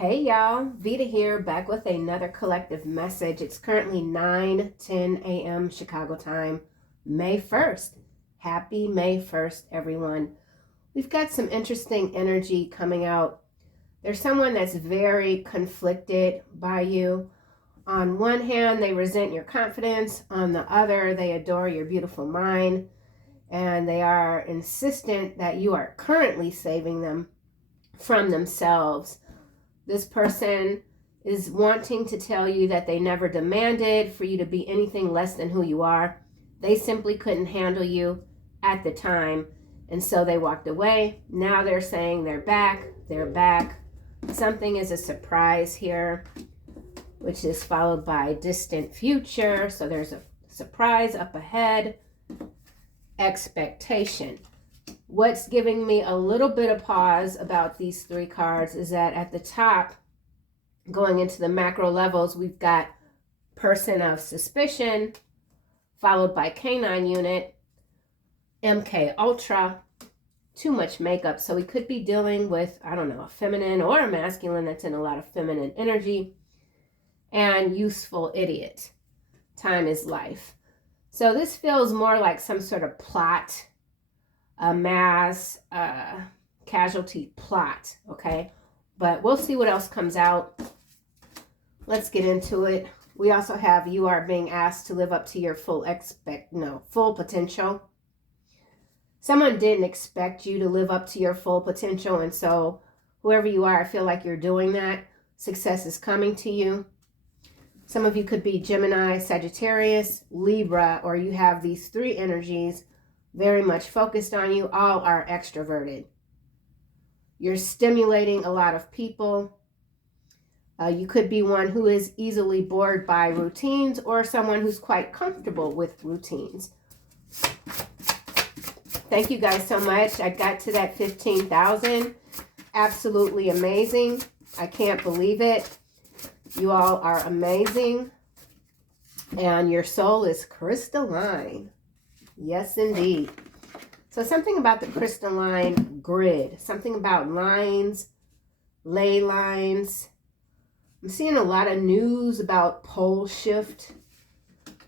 Hey y'all, Veda here, back with another collective message. It's currently 9:10 a.m. Chicago time, May 1st. Happy May 1st, everyone. We've got some interesting energy coming out. There's someone that's very conflicted by you. On one hand, they resent your confidence. On the other, they adore your beautiful mind. And they are insistent that you are currently saving them from themselves. This person is wanting to tell you that they never demanded for you to be anything less than who you are. They simply couldn't handle you at the time, and so they walked away. Now they're saying they're back. Something is a surprise here, which is followed by distant future. So there's a surprise up ahead. Expectation. What's giving me a little bit of pause about these three cards is that at the top, going into the macro levels, we've got person of suspicion, followed by canine unit, MK Ultra, too much makeup. So we could be dealing with, I don't know, a feminine or a masculine that's in a lot of feminine energy, and useful idiot. Time is life. So this feels more like some sort of plot, a mass casualty plot, okay? But we'll see what else comes out. Let's get into it. We also have you are being asked to live up to your full potential. Someone didn't expect you to live up to your full potential, and so whoever you are, I feel like you're doing that. Success is coming to you. Some of you could be Gemini, Sagittarius, Libra, or you have these three energies very much focused on you. All are extroverted. You're stimulating a lot of people. You could be one who is easily bored by routines or someone who's quite comfortable with routines. Thank you guys so much. I got to that 15,000. Absolutely amazing. I can't believe it. You all are amazing. And your soul is crystalline. Yes, indeed. So something about the crystalline grid, something about lines, ley lines. I'm seeing a lot of news about pole shift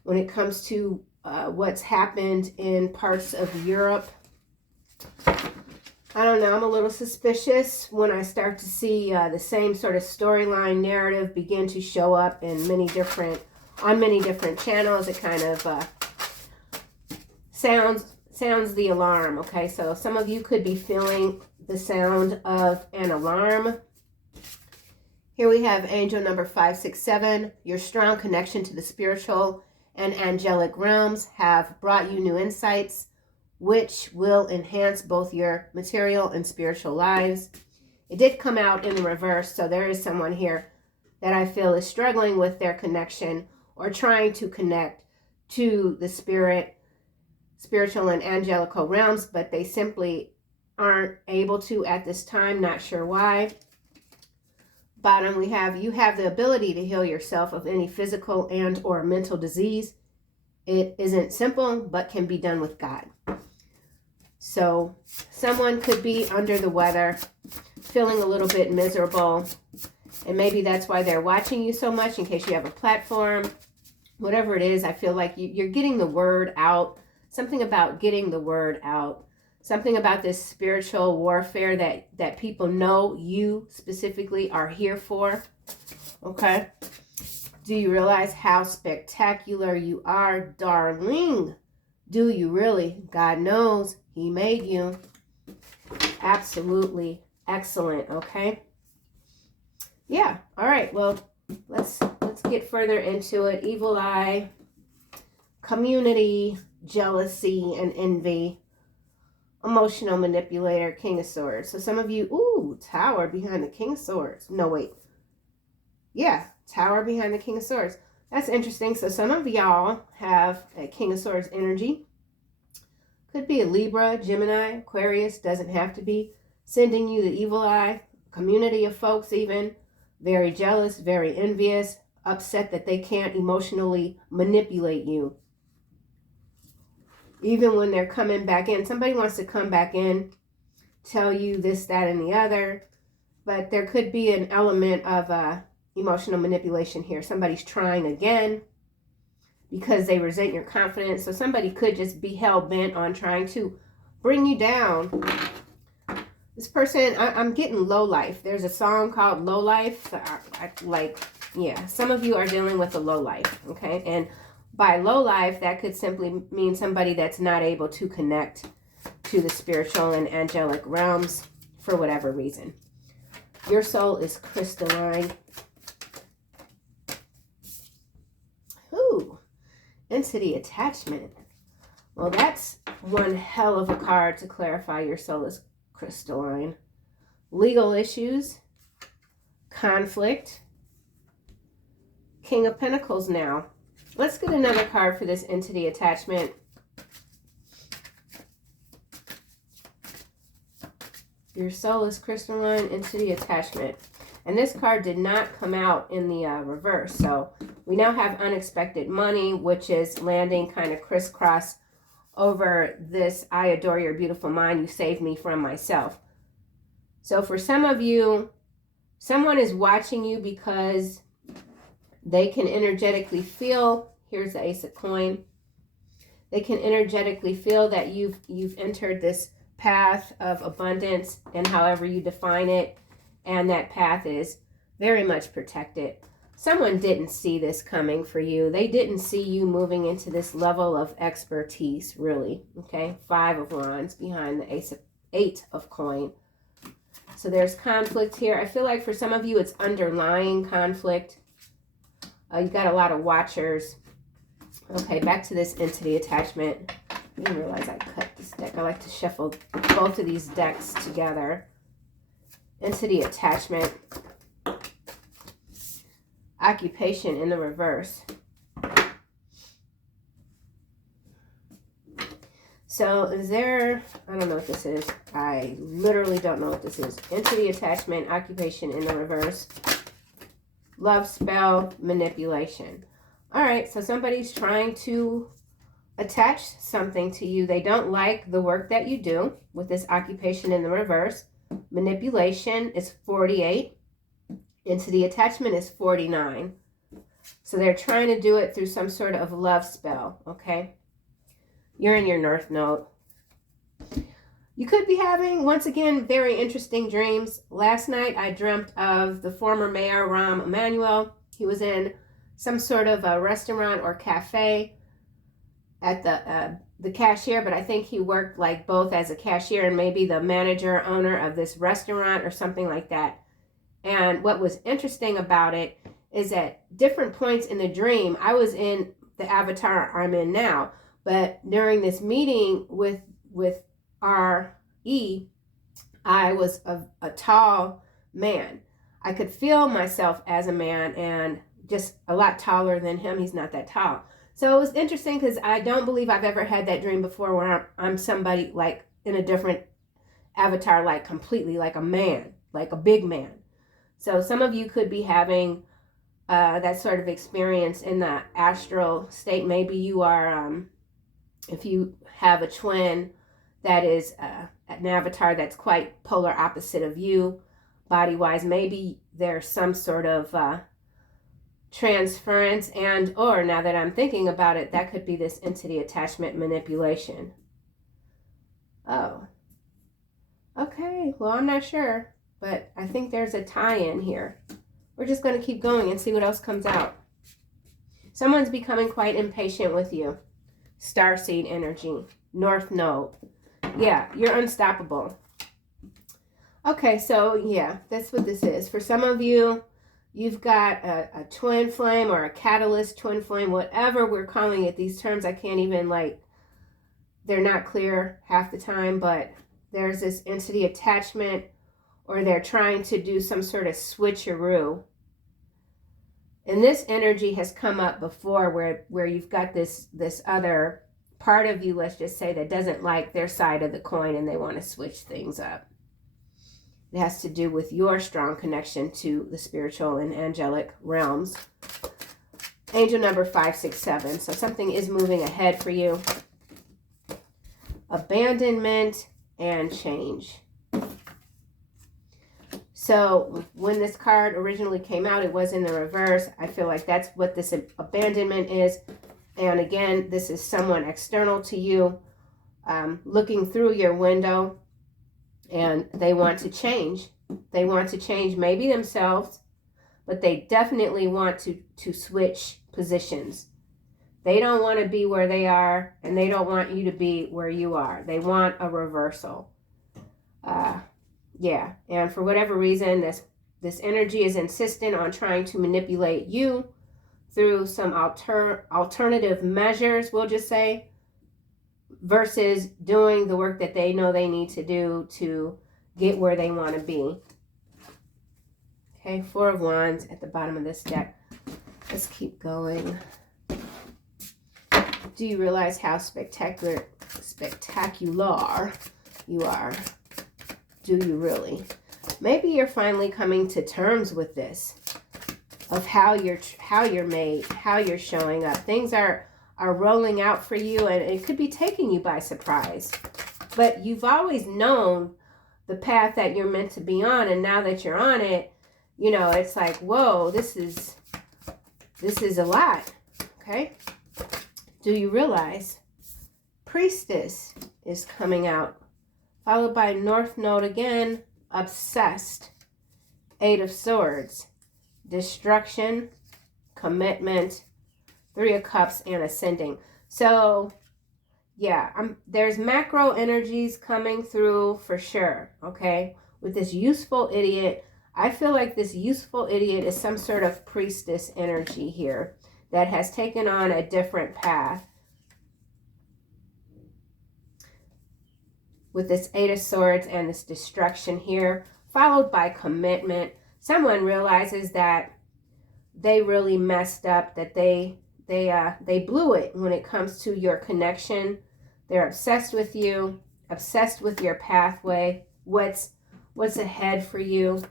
when it comes to what's happened in parts of Europe. I don't know, I'm a little suspicious when I start to see the same sort of storyline narrative begin to show up in many different channels. It kind of sounds the alarm, okay? So some of you could be feeling the sound of an alarm. Here we have angel number 567. Your strong connection to the spiritual and angelic realms have brought you new insights, which will enhance both your material and spiritual lives. It did come out in the reverse, so there is someone here that I feel is struggling with their connection or trying to connect to the spiritual and angelical realms, but they simply aren't able to at this time. Not sure why. Bottom, we have you have the ability to heal yourself of any physical and or mental disease. It isn't simple, but can be done with God. So someone could be under the weather, feeling a little bit miserable, and maybe that's why they're watching you so much, in case you have a platform. Whatever it is, I feel like you're getting the word out. Something about getting the word out. Something about this spiritual warfare that people know you specifically are here for. Okay? Do you realize how spectacular you are, darling? Do you really? God knows He made you. Absolutely excellent, okay? Yeah, all right. Well, let's get further into it. Evil eye, community, jealousy, and envy. Emotional manipulator, King of Swords. So some of you, ooh, Tower behind the King of Swords. No, wait. Yeah, Tower behind the King of Swords. That's interesting. So some of y'all have a King of Swords energy. Could be a Libra, Gemini, Aquarius. Doesn't have to be. Sending you the evil eye. Community of folks even. Very jealous, very envious. Upset that they can't emotionally manipulate you. Even when they're coming back in. Somebody wants to come back in, tell you this, that, and the other. but there could be an element of emotional manipulation here. Somebody's trying again because they resent your confidence. So somebody could just be hell-bent on trying to bring you down. This person, I'm getting low life. There's a song called Low Life. Yeah, some of you are dealing with a low life, okay? And by low life, that could simply mean somebody that's not able to connect to the spiritual and angelic realms for whatever reason. Your soul is crystalline. Ooh, entity attachment. Well, that's one hell of a card to clarify your soul is crystalline. Legal issues, conflict, King of Pentacles now. Let's get another card for this entity attachment. Your soul is crystalline, entity attachment. And this card did not come out in the reverse. So we now have unexpected money, which is landing kind of crisscross over this, I adore your beautiful mind, you saved me from myself. So for some of you, someone is watching you because they can energetically feel, here's the Ace of Coin, they can energetically feel that you've entered this path of abundance and however you define it, and that path is very much protected. Someone didn't see this coming for you. They didn't see you moving into this level of expertise, really. Okay, 5 of Wands behind the 8 of Coin. So there's conflict here. I feel like for some of you, it's underlying conflict. You got a lot of watchers. Okay, back to this entity attachment. I didn't realize I cut this deck. I like to shuffle both of these decks together. Entity attachment. Occupation in the reverse. So is there, I don't know what this is. I literally don't know what this is. Entity attachment, occupation in the reverse. Love spell, manipulation. All right, so somebody's trying to attach something to you. They don't like the work that you do with this occupation in the reverse. Manipulation is 48. Entity attachment is 49. So they're trying to do it through some sort of love spell, okay? You're in your North Node. You could be having, once again, very interesting dreams. Last night, I dreamt of the former mayor, Rahm Emanuel. He was in some sort of a restaurant or cafe at the cashier, but I think he worked like both as a cashier and maybe the manager, owner of this restaurant or something like that. And what was interesting about it is at different points in the dream, I was in the avatar I'm in now, but during this meeting with R.E., I was a tall man. I could feel myself as a man and just a lot taller than him. He's not that tall. So it was interesting because I don't believe I've ever had that dream before where I'm somebody like in a different avatar, like completely like a man, like a big man. So some of you could be having that sort of experience in the astral state. Maybe you are, if you have a twin that is an avatar that's quite polar opposite of you, body-wise, maybe there's some sort of transference and or, now that I'm thinking about it, that could be this entity attachment manipulation. Oh, okay. Well, I'm not sure, but I think there's a tie-in here. We're just going to keep going and see what else comes out. Someone's becoming quite impatient with you. Starseed energy. North Node. Yeah, you're unstoppable. Okay, so yeah, that's what this is. For some of you, you've got a twin flame or a catalyst twin flame, whatever we're calling it. These terms, I can't even they're not clear half the time, but there's this entity attachment, or they're trying to do some sort of switcheroo. And this energy has come up before where you've got this other part of you, let's just say, that doesn't like their side of the coin and they want to switch things up. It has to do with your strong connection to the spiritual and angelic realms. Angel number 567. So something is moving ahead for you. Abandonment and change. So when this card originally came out, it was in the reverse. I feel like that's what this abandonment is. And again, this is someone external to you, looking through your window, and they want to change. They want to change maybe themselves, but they definitely want to switch positions. They don't want to be where they are, and they don't want you to be where you are. They want a reversal. Yeah, and for whatever reason, this energy is insistent on trying to manipulate you through some alternative measures, we'll just say, versus doing the work that they know they need to do to get where they want to be. Okay, Four of Wands at the bottom of this deck. Let's keep going. Do you realize how spectacular you are? Do you really? Maybe you're finally coming to terms with this, of how you're made, how you're showing up. Things are rolling out for you, and it could be taking you by surprise. But you've always known the path that you're meant to be on, and now that you're on it, you know, it's like, whoa, this is a lot. Okay? Do you realize Priestess is coming out, followed by North Node again, obsessed, Eight of Swords, destruction, commitment, Three of Cups, and ascending. So yeah, there's macro energies coming through for sure. Okay, with this useful idiot, I feel like this useful idiot is some sort of priestess energy here that has taken on a different path. With this Eight of Swords and this destruction here, followed by commitment. Someone realizes that they really messed up, that they blew it when it comes to your connection. They're obsessed with you, obsessed with your pathway, what's ahead for you.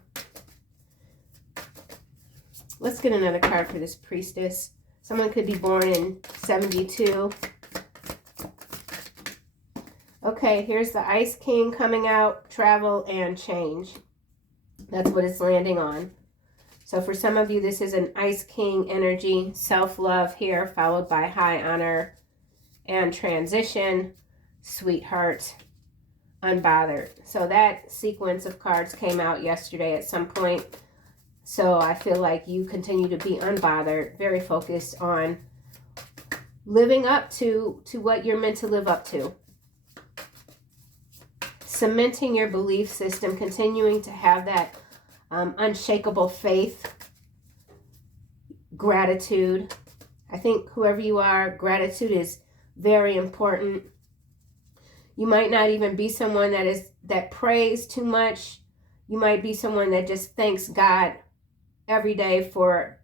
Let's get another card for this Priestess. Someone could be born in 72. Okay, here's the Ice King coming out, travel and change. That's what it's landing on. So for some of you, this is an Ice King energy, self-love here, followed by high honor and transition, sweetheart, unbothered. So that sequence of cards came out yesterday at some point. So I feel like you continue to be unbothered, very focused on living up to what you're meant to live up to. Cementing your belief system, continuing to have that unshakable faith, gratitude. I think whoever you are, gratitude is very important. You might not even be someone that prays too much. You might be someone that just thanks God every day for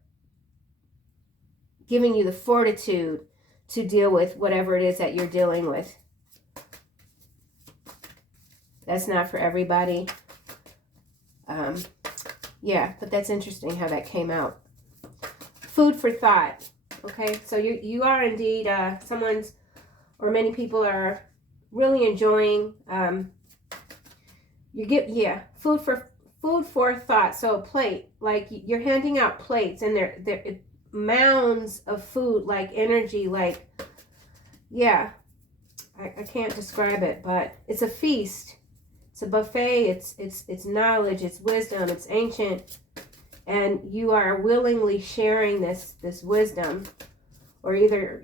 giving you the fortitude to deal with whatever it is that you're dealing with. That's not for everybody. Yeah, but that's interesting how that came out. Food for thought. Okay, so you are indeed someone's, or many people are really enjoying. Food for thought. So a plate, like you're handing out plates, and they're mounds of food, like energy, like, yeah, I can't describe it, but it's a feast. It's a buffet. It's knowledge. It's wisdom. It's ancient, and you are willingly sharing this wisdom, or either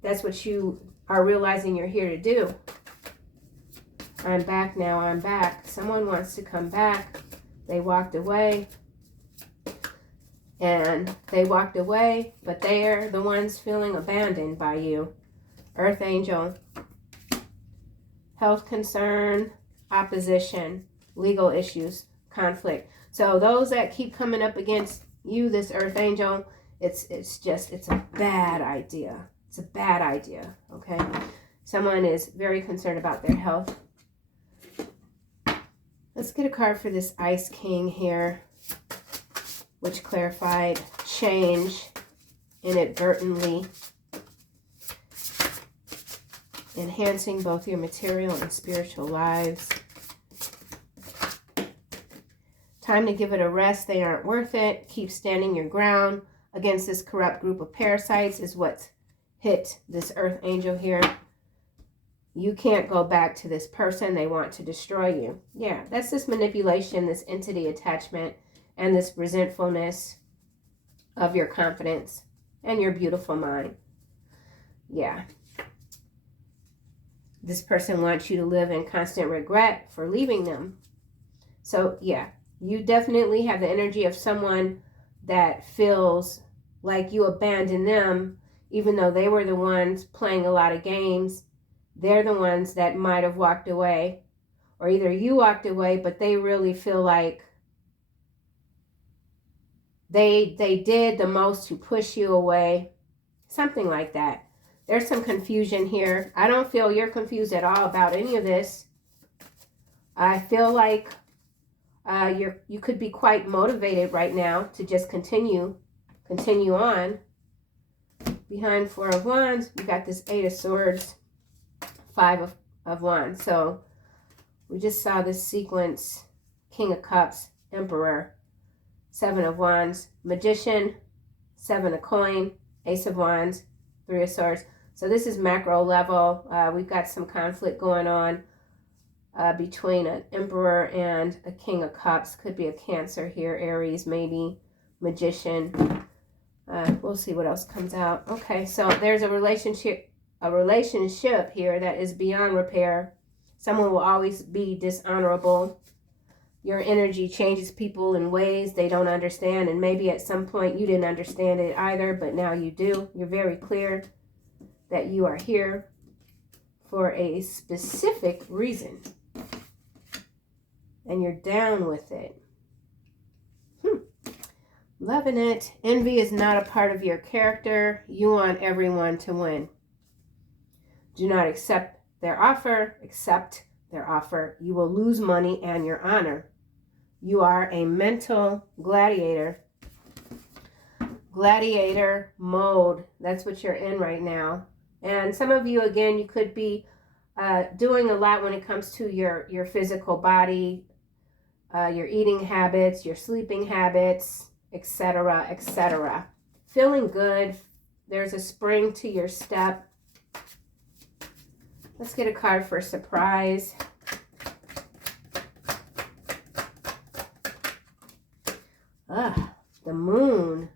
that's what you are realizing you're here to do. I'm back now. I'm back. Someone wants to come back. They walked away, and they walked away, but they're the ones feeling abandoned by you. Earth Angel, health concern, opposition, legal issues, conflict. So those that keep coming up against you, this Earth Angel, it's a bad idea. It's a bad idea, okay? Someone is very concerned about their health. Let's get a card for this Ice King here, which clarified change inadvertently, enhancing both your material and spiritual lives. Time to give it a rest. They aren't worth it. Keep standing your ground against this corrupt group of parasites is what's hit this earth angel here. You can't go back to this person. They want to destroy you. Yeah, that's this manipulation, this entity attachment, and this resentfulness of your confidence and your beautiful mind. Yeah. This person wants you to live in constant regret for leaving them. So, yeah, you definitely have the energy of someone that feels like you abandoned them, even though they were the ones playing a lot of games. They're the ones that might have walked away, or either you walked away, but they really feel like they did the most to push you away, something like that. There's some confusion here. I don't feel you're confused at all about any of this. I feel like you could be quite motivated right now to just continue on. Behind Four of Wands, we got this Eight of Swords, Five of Wands. So we just saw this sequence: King of Cups, Emperor, Seven of Wands, Magician, Seven of Coin, Ace of Wands, Three of Swords. So this is macro level. We've got some conflict going on between an Emperor and a King of Cups. Could be a Cancer here, Aries maybe, Magician. We'll see what else comes out. Okay, so there's a relationship here that is beyond repair. Someone will always be dishonorable. Your energy changes people in ways they don't understand, and maybe at some point you didn't understand it either, but now you do. You're very clear that you are here for a specific reason, and you're down with it. Loving it. Envy is not a part of your character. You want everyone to win. Do not accept their offer. Accept their offer. You will lose money and your honor. You are a mental gladiator. Gladiator mode. That's what you're in right now. And some of you, again, you could be doing a lot when it comes to your physical body, your eating habits, your sleeping habits, etc., etc. Feeling good. There's a spring to your step. Let's get a card for surprise. The Moon.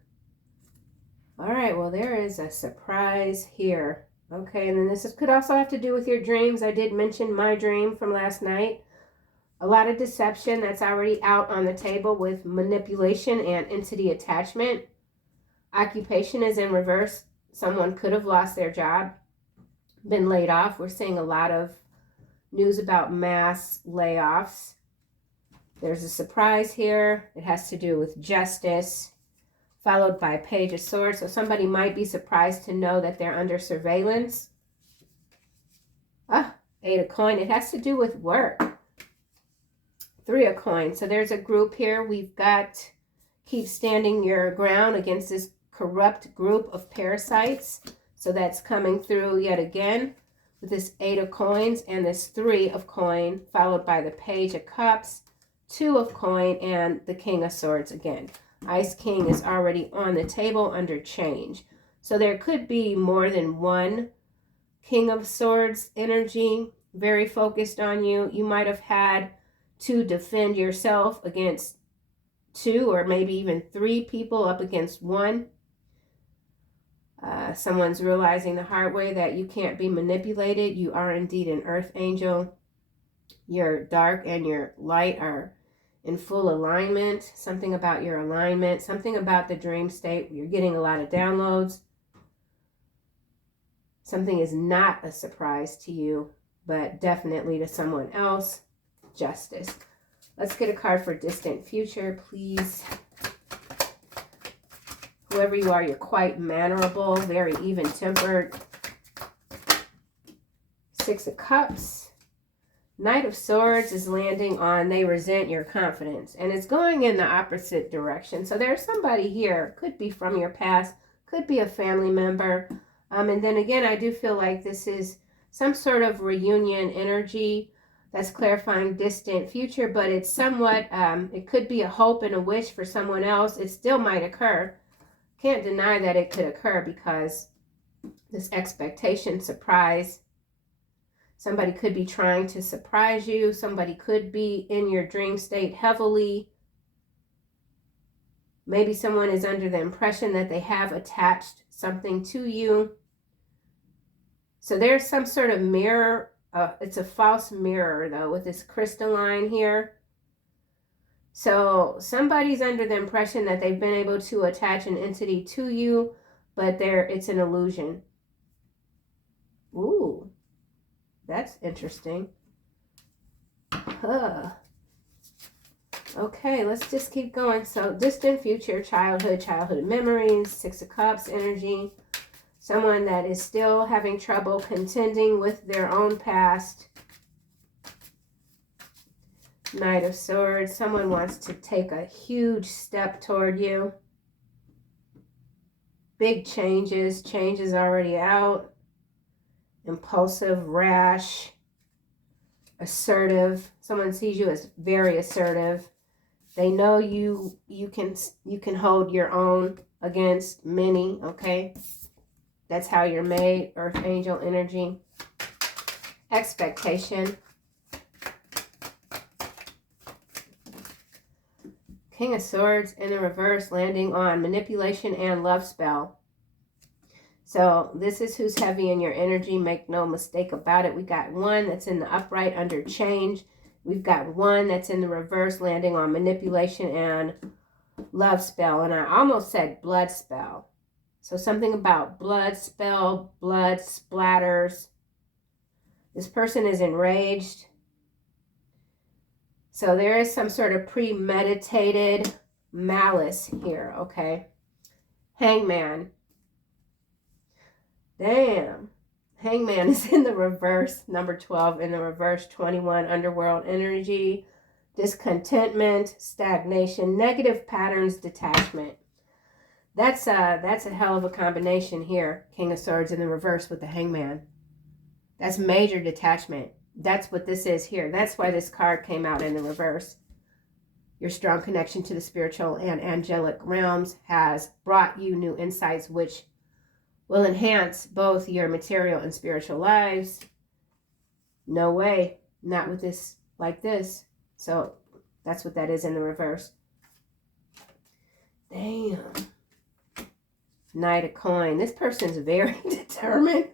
All right, well, there is a surprise here. Okay, and then this could also have to do with your dreams. I did mention my dream from last night. A lot of deception that's already out on the table with manipulation and entity attachment. Occupation is in reverse. Someone could have lost their job, been laid off. We're seeing a lot of news about mass layoffs. There's a surprise here. It has to do with justice, followed by Page of Swords. So somebody might be surprised to know that they're under surveillance. Eight of Coin. It has to do with work. Three of Coins. So there's a group here. We've got keep standing your ground against this corrupt group of parasites. So that's coming through yet again with this Eight of Coins and this Three of Coin, followed by the Page of Cups, Two of Coin, and the King of Swords again. Ice King is already on the table under change. So there could be more than one King of Swords energy very focused on you. You might have had to defend yourself against two or maybe even three people up against one. Someone's realizing the hard way that you can't be manipulated. You are indeed an earth angel. Your dark and your light are in full alignment. Something about your alignment, something about the dream state. You're getting a lot of downloads. Something is not a surprise to you, but definitely to someone else. Justice. Let's get a card for distant future, please. Whoever you are, you're quite mannerable, very even-tempered. Six of Cups. Knight of Swords is landing on they resent your confidence, and it's going in the opposite direction. So there's somebody here, could be from your past, could be a family member. And then again, I do feel like this is some sort of reunion energy. That's clarifying distant future, but it's somewhat, it could be a hope and a wish for someone else. It still might occur. Can't deny that it could occur because this expectation, surprise. Somebody could be trying to surprise you. Somebody could be in your dream state heavily. Maybe someone is under the impression that they have attached something to you. So there's some sort of mirror. It's a false mirror, though, with this crystalline here. So somebody's under the impression that they've been able to attach an entity to you, but it's an illusion. Ooh, that's interesting. Okay, let's just keep going. So distant future, childhood memories, Six of Cups energy. Someone that is still having trouble contending with their own past. Knight of Swords. Someone wants to take a huge step toward you. Big changes. Change is already out. Impulsive, rash, assertive. Someone sees you as very assertive. They know you can hold your own against many, okay? That's how you're made. Earth angel energy. Expectation. King of Swords in the reverse, landing on manipulation and love spell. So this is who's heavy in your energy. Make no mistake about it. We got one that's in the upright under change. We've got one that's in the reverse, landing on manipulation and love spell. And I almost said blood spell. So something about blood spell, blood splatters. This person is enraged. So there is some sort of premeditated malice here, okay? Hangman. Damn. Hangman is in the reverse, number 12 in the reverse, 21, underworld energy, discontentment, stagnation, negative patterns, detachment. That's a hell of a combination here, King of Swords in the reverse with the Hangman. That's major detachment. That's what this is here. That's why this card came out in the reverse. Your strong connection to the spiritual and angelic realms has brought you new insights, which will enhance both your material and spiritual lives. No way. Not with this like this. So that's what that is in the reverse. Damn. Knight of Coin. This person's very determined.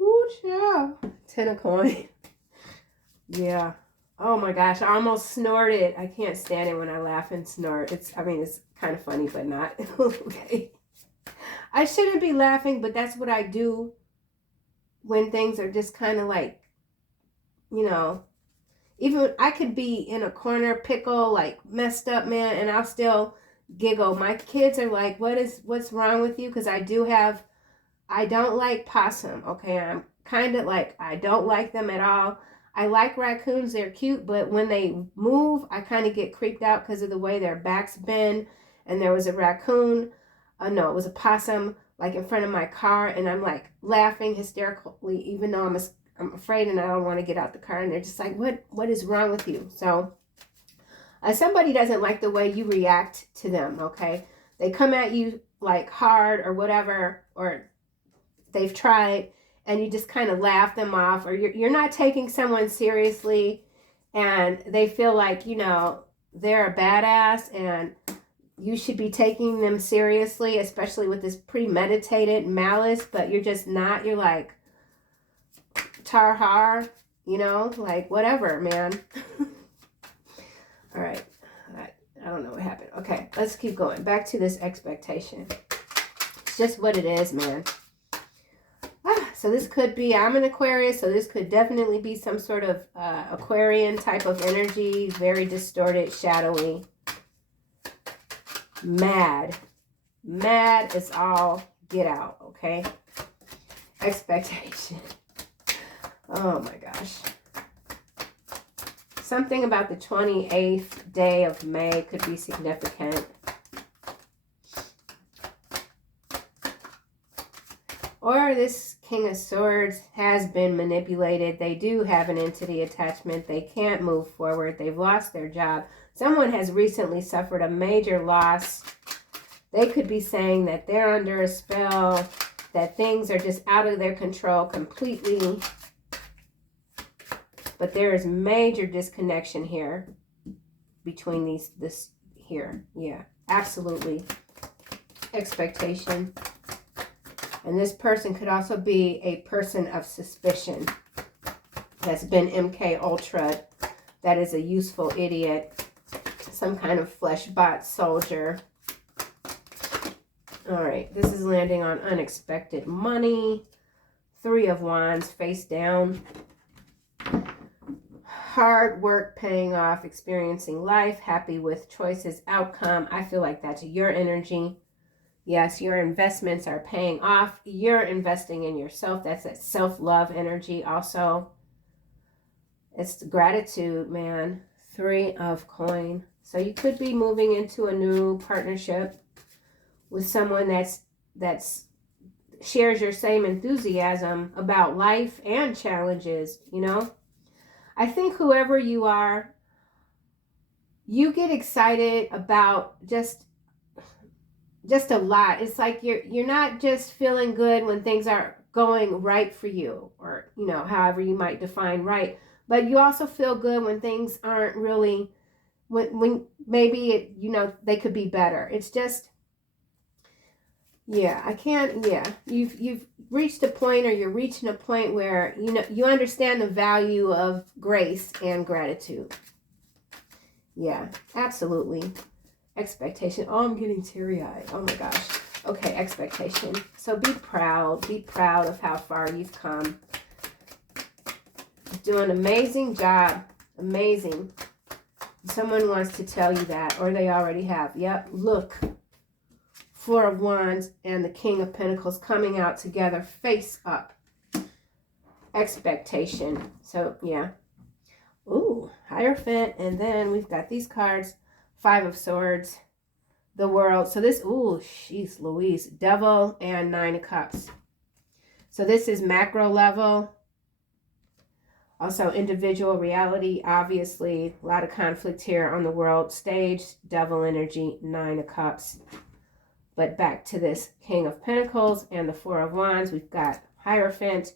Ooh, yeah. 10 of Coin. Yeah. Oh my gosh. I almost snorted. I can't stand it when I laugh and snort. It's kind of funny, but not. Okay. I shouldn't be laughing, but that's what I do when things are just kind of like, you know, even I could be in a corner pickle, like messed up, man, and I'll still giggle. My kids are like, what's wrong with you? Because I don't like possum, okay? I'm kind of like, I don't like them at all. I like raccoons, they're cute, but when they move, I kind of get creeped out because of the way their backs bend. And there was a raccoon, no, it was a possum, like in front of my car, and I'm like laughing hysterically, even though I'm afraid and I don't want to get out the car, and they're just like, what is wrong with you? So somebody doesn't like the way you react to them, okay? They come at you like hard or whatever, or they've tried, and you just kind of laugh them off, or you're not taking someone seriously, and they feel like, you know, they're a badass, and you should be taking them seriously, especially with this premeditated malice, but you're just not. You're like, tar har, you know, like whatever, man. All right. I don't know what happened. Okay, let's keep going. Back to this expectation. It's just what it is, man. So this could be, I'm an Aquarius, so this could definitely be some sort of Aquarian type of energy, very distorted, shadowy. Mad is all get out, okay? Expectation. Oh my gosh. Something about the 28th day of May could be significant. Or this King of Swords has been manipulated. They do have an entity attachment. They can't move forward. They've lost their job. Someone has recently suffered a major loss. They could be saying that they're under a spell, that things are just out of their control completely. But there is major disconnection here between this here. Yeah, absolutely. Expectation. And this person could also be a person of suspicion that's been MK Ultra, that is a useful idiot, some kind of flesh-bot soldier. All right, this is landing on unexpected money. 3 of Wands face down. Hard work paying off, experiencing life, happy with choices, outcome. I feel like that's your energy. Yes, your investments are paying off. You're investing in yourself. That's that self-love energy also. It's gratitude, man. 3 of coin. So you could be moving into a new partnership with someone that's shares your same enthusiasm about life and challenges, you know? I think whoever you are, you get excited about just a lot. It's like you're not just feeling good when things are going right for you, or, you know, however you might define right, but you also feel good when things aren't really, when maybe it, you know, they could be better. It's just, yeah, I can't, yeah, you've reached a point, or you're reaching a point where, you know, you understand the value of grace and gratitude. Yeah, absolutely. Expectation. Oh, I'm getting teary-eyed. Oh my gosh. Okay, expectation. So be proud. Be proud of how far you've come. You're doing an amazing job. Amazing. Someone wants to tell you that, or they already have. Yep, look. 4 of Wands and the King of Pentacles coming out together, face up. Expectation. So, yeah. Ooh, Hierophant. And then we've got these cards. 5 of Swords, the World. So this, ooh, jeez Louise, Devil and 9 of Cups. So this is macro level. Also individual reality, obviously. A lot of conflict here on the world stage. Devil energy, 9 of Cups. But back to this King of Pentacles and the 4 of Wands. We've got Hierophant,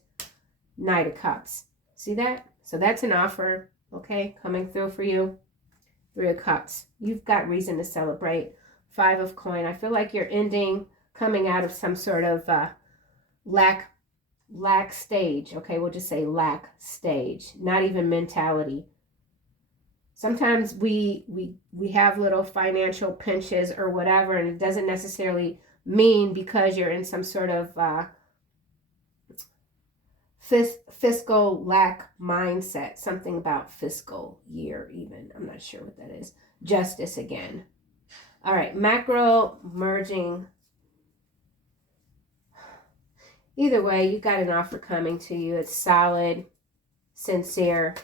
Knight of Cups. See that? So that's an offer, okay, coming through for you. 3 of Cups. You've got reason to celebrate. 5 of Coin. I feel like you're ending, coming out of some sort of lack stage. Okay, we'll just say lack stage. Not even mentality. Sometimes we have little financial pinches or whatever, and it doesn't necessarily mean because you're in some sort of fiscal lack mindset. Something about fiscal year even. I'm not sure what that is. Justice again. All right, macro merging. Either way, you got an offer coming to you. It's solid, sincere.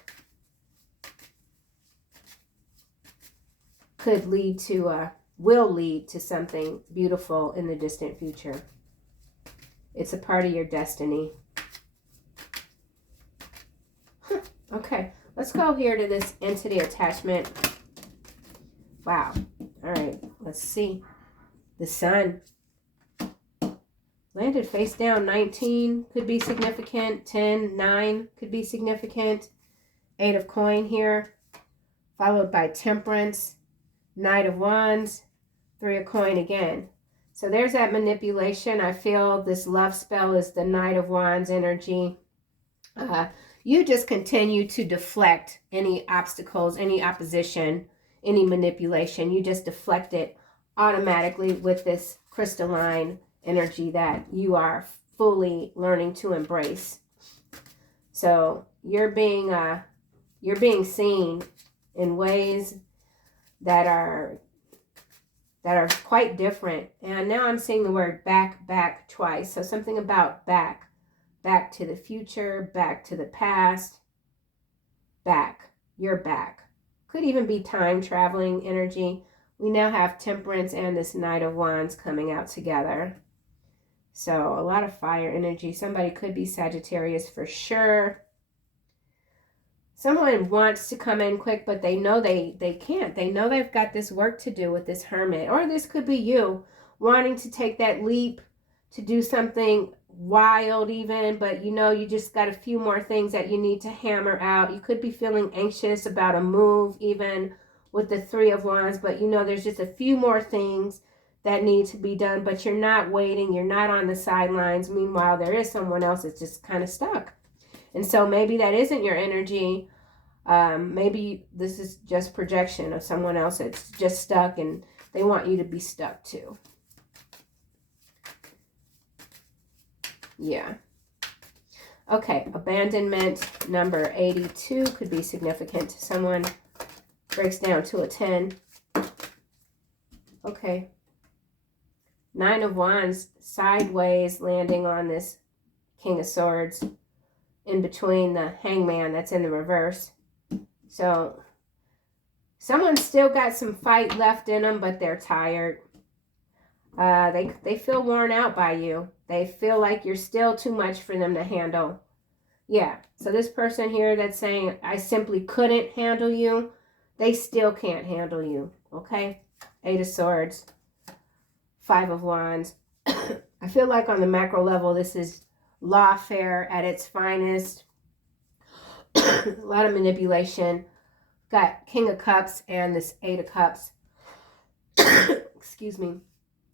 Could lead to, will lead to something beautiful in the distant future. It's a part of your destiny. Okay, let's go here to this entity attachment. Wow. All right, let's see. The Sun. Landed face down. 19 could be significant. 10, 9 could be significant. 8 of Coin here. Followed by Temperance. Knight of Wands. 3 of Coin again. So there's that manipulation. I feel this love spell is the Knight of Wands energy. You just continue to deflect any obstacles, any opposition, any manipulation. You just deflect it automatically with this crystalline energy that you are fully learning to embrace. So you're being seen in ways that are quite different. And now I'm seeing the word back twice. So something about back to the future, back to the past, you're back. Could even be time traveling energy. We now have Temperance and this Knight of Wands coming out together. So a lot of fire energy. Somebody could be Sagittarius for sure. Someone wants to come in quick, but they know they can't. They know they've got this work to do with this Hermit. Or this could be you wanting to take that leap to do something wild even, but you know you just got a few more things that you need to hammer out. You could be feeling anxious about a move even with the Three of Wands, but you know there's just a few more things that need to be done, but you're not waiting. You're not on the sidelines. Meanwhile, there is someone else that's just kind of stuck. And so maybe that isn't your energy. Maybe this is just projection of someone else that's just stuck and they want you to be stuck too. Yeah. Okay, abandonment number 82 could be significant to someone. Breaks down to a 10. Okay. 9 of Wands sideways landing on this King of Swords in between the Hangman that's in the reverse. So someone's still got some fight left in them, but they're tired. They feel worn out by you. They feel like you're still too much for them to handle. Yeah, so this person here that's saying, I simply couldn't handle you, they still can't handle you, okay? 8 of Swords, 5 of Wands. I feel like on the macro level, this is lawfare at its finest. A lot of manipulation. Got King of Cups and this 8 of Cups. Excuse me.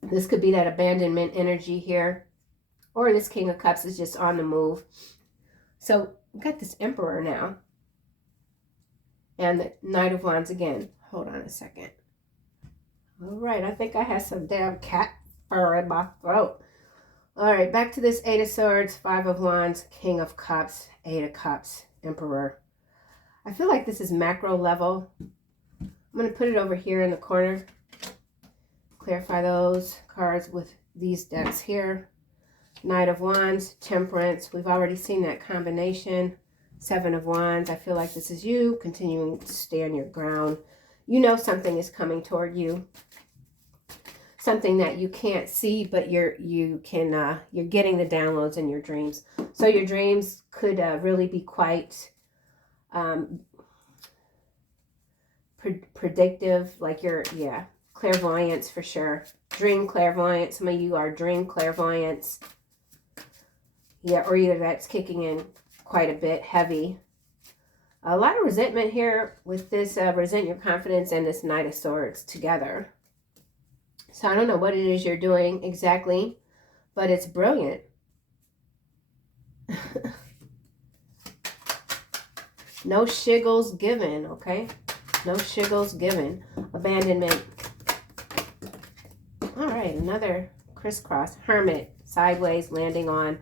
This could be that abandonment energy here. Or this King of Cups is just on the move. So we've got this Emperor now. And the Knight of Wands again. Hold on a second. All right, I think I have some damn cat fur in my throat. All right, back to this 8 of Swords, 5 of Wands, King of Cups, 8 of Cups, Emperor. I feel like this is macro level. I'm going to put it over here in the corner. Clarify those cards with these decks here. Knight of Wands, Temperance. We've already seen that combination. 7 of Wands. I feel like this is you continuing to stand your ground. You know something is coming toward you. Something that you can't see, but you're getting the downloads in your dreams. So your dreams could really be quite predictive, like clairvoyance for sure. Dream clairvoyance. Some of you are dream clairvoyants. Yeah, or either that's kicking in quite a bit heavy. A lot of resentment here with this resent your confidence and this Knight of Swords together. So I don't know what it is you're doing exactly, but it's brilliant. No shiggles given, okay? No shiggles given. Abandonment. All right, another crisscross. Hermit, sideways, landing on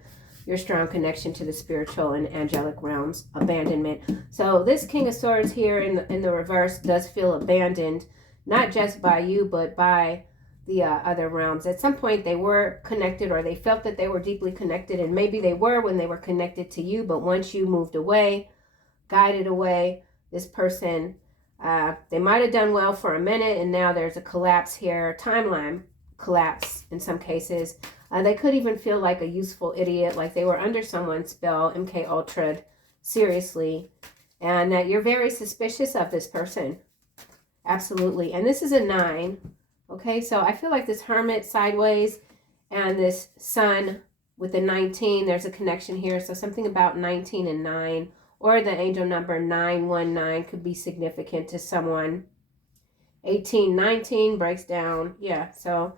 your strong connection to the spiritual and angelic realms. Abandonment. So this King of Swords here in the reverse does feel abandoned, not just by you, but by the other realms. At some point they were connected, or they felt that they were deeply connected, and maybe they were when they were connected to you, but once you moved away, guided away, this person, they might have done well for a minute, and now there's a collapse here, timeline collapse in some cases. They could even feel like a useful idiot, like they were under someone's spell, MK Ultra, seriously, and that you're very suspicious of this person. Absolutely. And this is a 9. Okay, so I feel like this Hermit sideways and this Sun with the 19, there's a connection here. So something about 19 and 9, or the angel number 919 could be significant to someone. 18, 19 breaks down. Yeah, so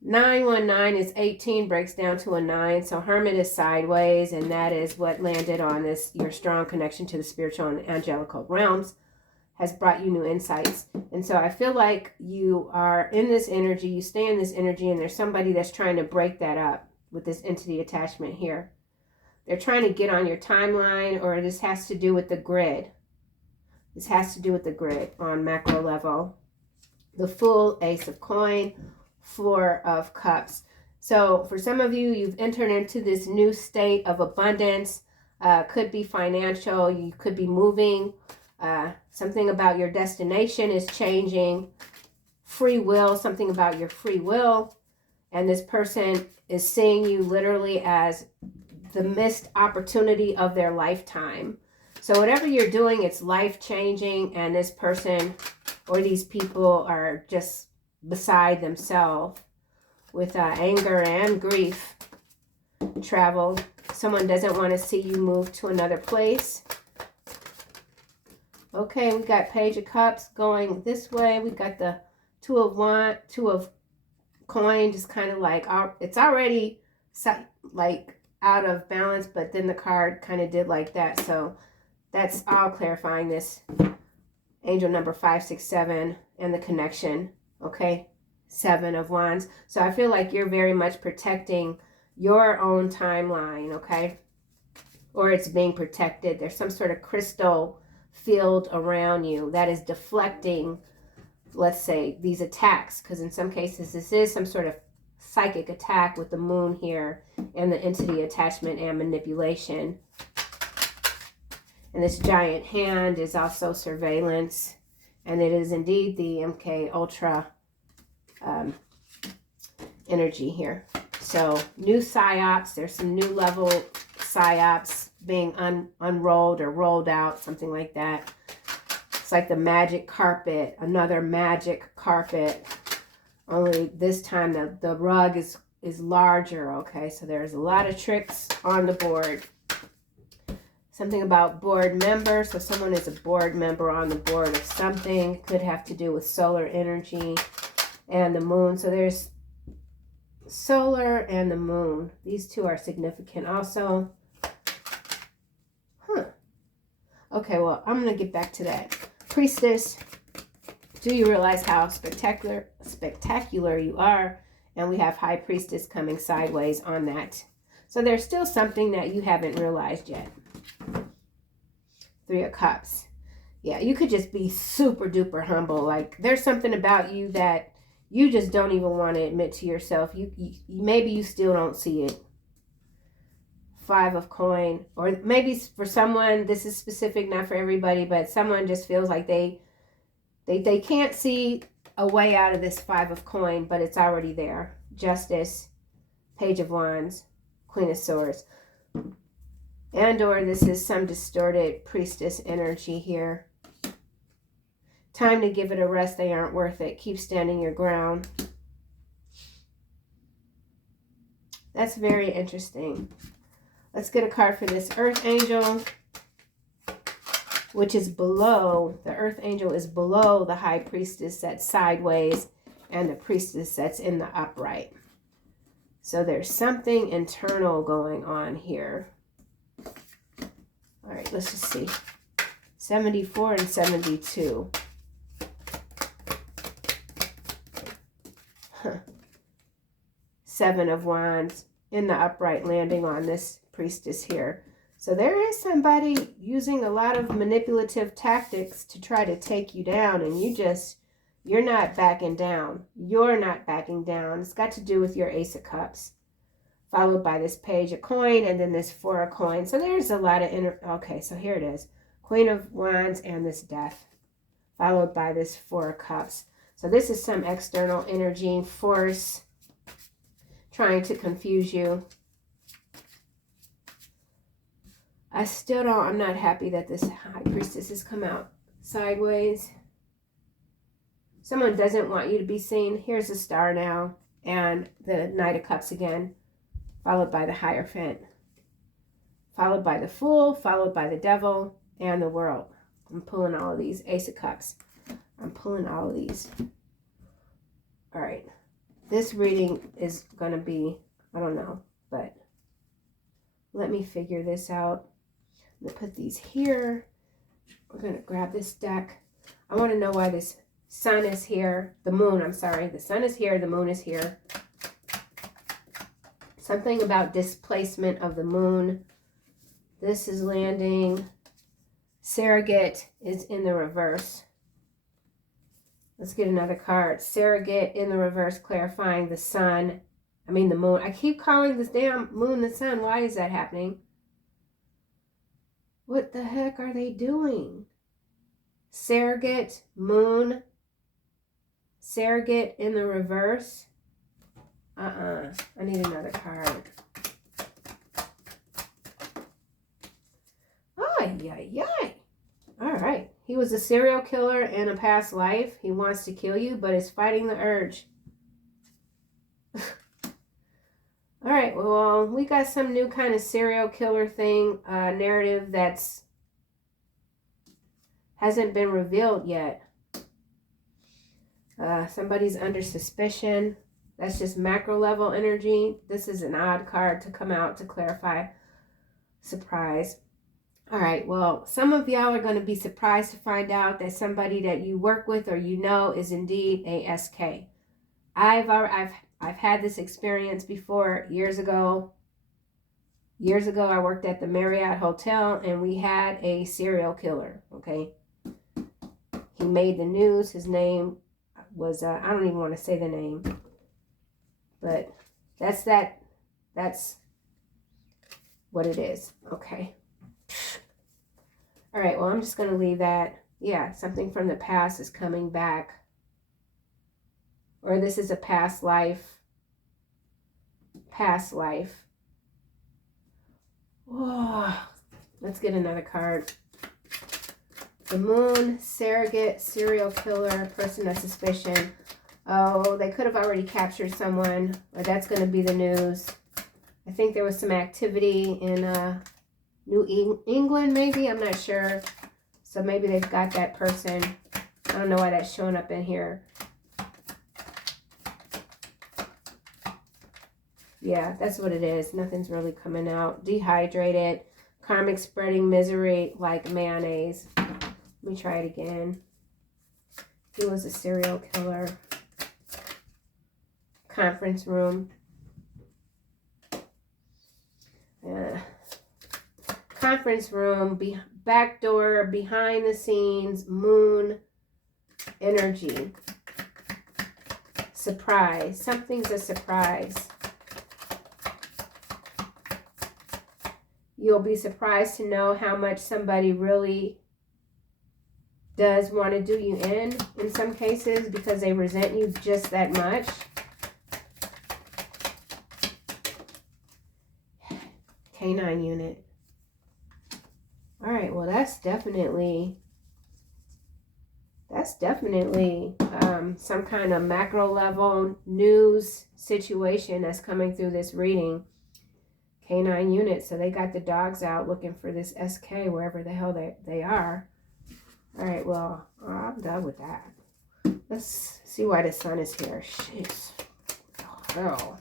919 is 18, breaks down to a 9. So Hermit is sideways, and that is what landed on this, your strong connection to the spiritual and angelical realms has brought you new insights. And so I feel like you are in this energy, you stay in this energy, and there's somebody that's trying to break that up with this entity attachment here. They're trying to get on your timeline, or this has to do with the grid. This has to do with the grid on macro level. The Fool, Ace of Coin, 4 of Cups. So for some of you, you've entered into this new state of abundance. Could be financial. You could be moving. Something about your destination is changing. Free will, something about your free will. And this person is seeing you literally as the missed opportunity of their lifetime. So whatever you're doing, it's life-changing, and this person or these people are just beside themselves with anger and grief. Travel. Someone doesn't want to see you move to another place. Okay, we got Page of Cups going this way. We got the Two of Coin, just kind of like, it's already like out of balance, but then the card kind of did like that. So that's all clarifying this angel number 567 and the connection. Okay, 7 of Wands. So I feel like you're very much protecting your own timeline, okay? Or it's being protected. There's some sort of crystal field around you that is deflecting, let's say, these attacks, because in some cases this is some sort of psychic attack with the moon here and the entity attachment and manipulation. And this giant hand is also surveillance, and it is indeed the MK Ultra energy here. So new psyops, there's some new level psyops being unrolled or rolled out, something like that. It's like the magic carpet, another magic carpet, only this time the rug is larger, okay? So there's a lot of tricks on the board. Something about board member, so someone is a board member on the board of something. Could have to do with solar energy and the moon. So there's solar and the moon. These two are significant also. Okay, well, I'm going to get back to that. Priestess, do you realize how spectacular you are? And we have High Priestess coming sideways on that. So there's still something that you haven't realized yet. 3 of Cups. Yeah, you could just be super duper humble. Like there's something about you that you just don't even want to admit to yourself. Maybe you still don't see it. 5 of Coin, or maybe for someone, this is specific, not for everybody, but someone just feels like they can't see a way out of this 5 of Coin, but it's already there. Justice, Page of Wands, Queen of Swords. And or this is some distorted priestess energy here. Time to give it a rest. They aren't worth it. Keep standing your ground. That's very interesting. Let's get a card for this Earth Angel, which is below. The Earth Angel is below the High Priestess that's sideways and the Priestess that's in the upright. So there's something internal going on here. All right, let's just see. 74 and 72. 7 of Wands in the upright, landing on this Priestess here. So there is somebody using a lot of manipulative tactics to try to take you down, and you're not backing down. You're not backing down. It's got to do with your Ace of Cups, followed by this Page of Coin, and then this 4 of Coin. So there's a lot of okay, so here it is. Queen of Wands and this Death, followed by this 4 of Cups. So this is some external energy, force, trying to confuse you. I'm not happy that this High Priestess has come out sideways. Someone doesn't want you to be seen. Here's the Star now, and the Knight of Cups again, followed by the Hierophant, followed by the Fool, followed by the Devil, and the World. I'm pulling all of these. Ace of Cups. I'm pulling all of these. All right. This reading is going to be, I don't know, but let me figure this out. I'm going to put these here. We're going to grab this deck. I want to know why this Sun is here. The Moon, I'm sorry. The Sun is here. The Moon is here. Something about displacement of the Moon. This is landing. Surrogate is in the reverse. Let's get another card. Surrogate in the reverse, clarifying the Sun. I mean the Moon. I keep calling this damn Moon the Sun. Why is that happening? What the heck are they doing? Surrogate, Moon. Surrogate in the reverse. I need another card. Ay, ay, ay. All right. He was a serial killer in a past life. He wants to kill you, but is fighting the urge. All right. Well, we got some new kind of serial killer thing, narrative that's hasn't been revealed yet. Somebody's under suspicion. That's just macro level energy. This is an odd card to come out to clarify. Surprise. All right, well, some of y'all are going to be surprised to find out that somebody that you work with or you know is indeed a SK. I've had this experience before years ago. Years ago, I worked at the Marriott Hotel and we had a serial killer, okay? He made the news. His name was, I don't even want to say the name, but that's what it is, okay? All right, well, I'm just going to leave that. Yeah, something from the past is coming back. Or this is a past life. Past life. Oh, let's get another card. The Moon, surrogate, serial killer, person of suspicion. Oh, they could have already captured someone. Or that's going to be the news. I think there was some activity in New England, maybe. I'm not sure. So maybe they've got that person. I don't know why that's showing up in here. Yeah, that's what it is. Nothing's really coming out. Dehydrated. Karmic spreading misery like mayonnaise. Let me try it again. He was a serial killer. Conference room. Conference room, back door, behind the scenes, moon, energy. Surprise. Something's a surprise. You'll be surprised to know how much somebody really does want to do you in some cases, because they resent you just that much. Canine unit. All right, well, that's definitely some kind of macro level news situation that's coming through this reading. Canine unit, so they got the dogs out looking for this SK wherever the hell they are. All right, well, I'm done with that. Let's see why the sun is here. Jeez. Oh, hell.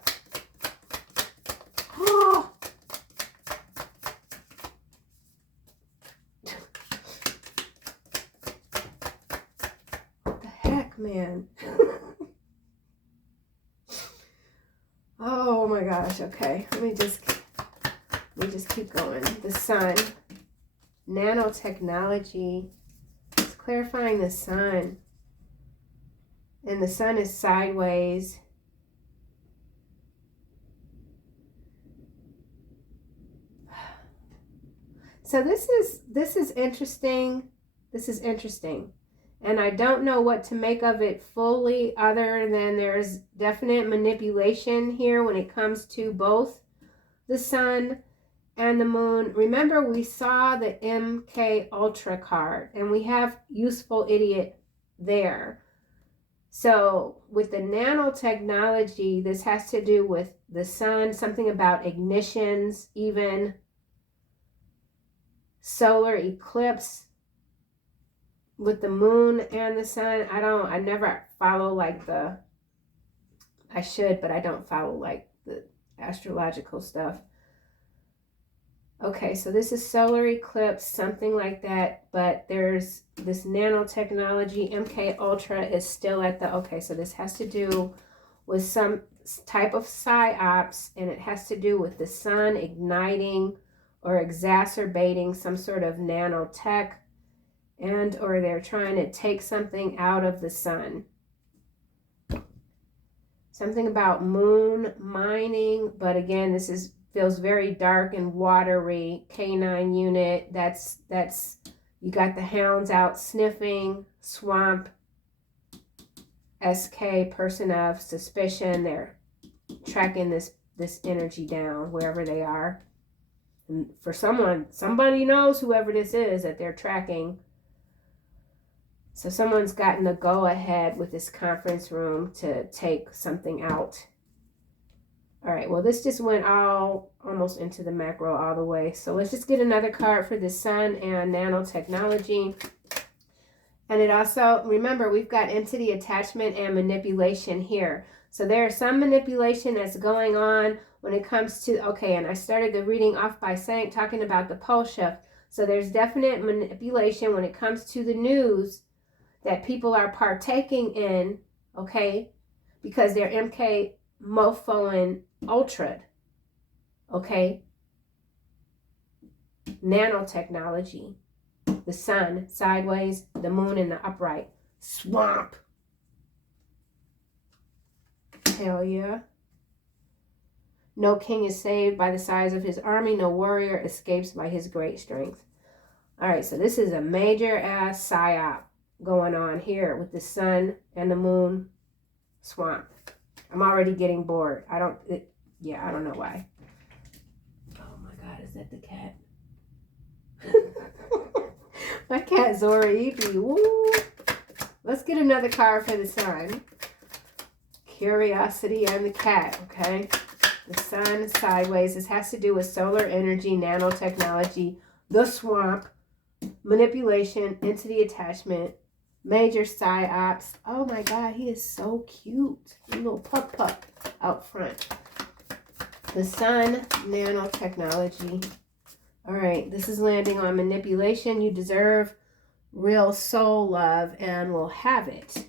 Oh. Man. Oh my gosh. Okay, let me just keep going. The sun, nanotechnology. It's clarifying the sun, and the sun is sideways. So this is interesting. This is interesting. And I don't know what to make of it fully, other than there's definite manipulation here when it comes to both the sun and the moon. Remember, we saw the MK Ultra card, and we have useful idiot there. So with the nanotechnology, this has to do with the sun, something about ignitions, even solar eclipse. With the moon and the sun, I never follow like I should, but I don't follow like the astrological stuff. Okay, so this is solar eclipse, something like that, but there's this nanotechnology. MK Ultra is still at the, okay, so this has to do with some type of psyops, and it has to do with the sun igniting or exacerbating some sort of nanotech. And or they're trying to take something out of the sun. Something about moon mining, but again, this feels very dark and watery. Canine unit, that's you got the hounds out sniffing. Swamp, SK, person of suspicion. They're tracking this energy down wherever they are. And for somebody knows, whoever this is that they're tracking. So someone's gotten a go ahead with this conference room to take something out. All right, well, this just went almost into the macro all the way. So let's just get another card for the sun and nanotechnology. And it also, remember, we've got entity attachment and manipulation here. So there's some manipulation that's going on when it comes to, okay, and I started the reading off by talking about the pole shift. So there's definite manipulation when it comes to the news that people are partaking in, okay, because they're MK, Mofo, and Ultra, okay? Nanotechnology, the sun sideways, the moon in the upright, swamp. Hell yeah. No king is saved by the size of his army, no warrior escapes by his great strength. All right, so this is a major ass psyop going on here with the sun and the moon swamp. I'm already getting bored. I don't know why. Oh my God, is that the cat? My cat Zora Evie. Woo! Let's get another card for the sun. Curiosity and the cat, okay? The sun sideways. This has to do with solar energy, nanotechnology, the swamp, manipulation, entity attachment, major psyops. Oh my God, he is so cute. A little pup out front. The sun, nanotechnology. All right, this is landing on manipulation. You deserve real soul love and will have it.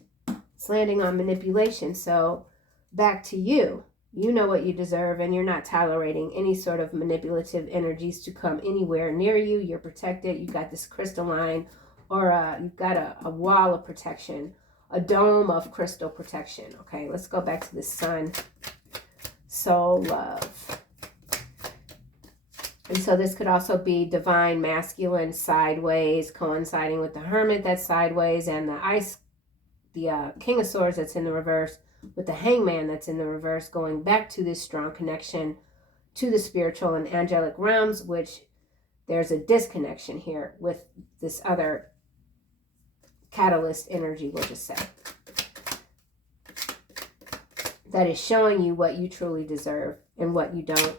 It's landing on manipulation. So back to you. You know what you deserve, and you're not tolerating any sort of manipulative energies to come anywhere near you. You're protected. You've got this crystalline, or you've got a wall of protection, a dome of crystal protection. Okay, let's go back to the sun. Soul love. And so this could also be divine masculine sideways, coinciding with the hermit that's sideways, and the king of swords that's in the reverse, with the hangman that's in the reverse, going back to this strong connection to the spiritual and angelic realms, which there's a disconnection here with this other catalyst energy, we'll just say, that is showing you what you truly deserve and what you don't.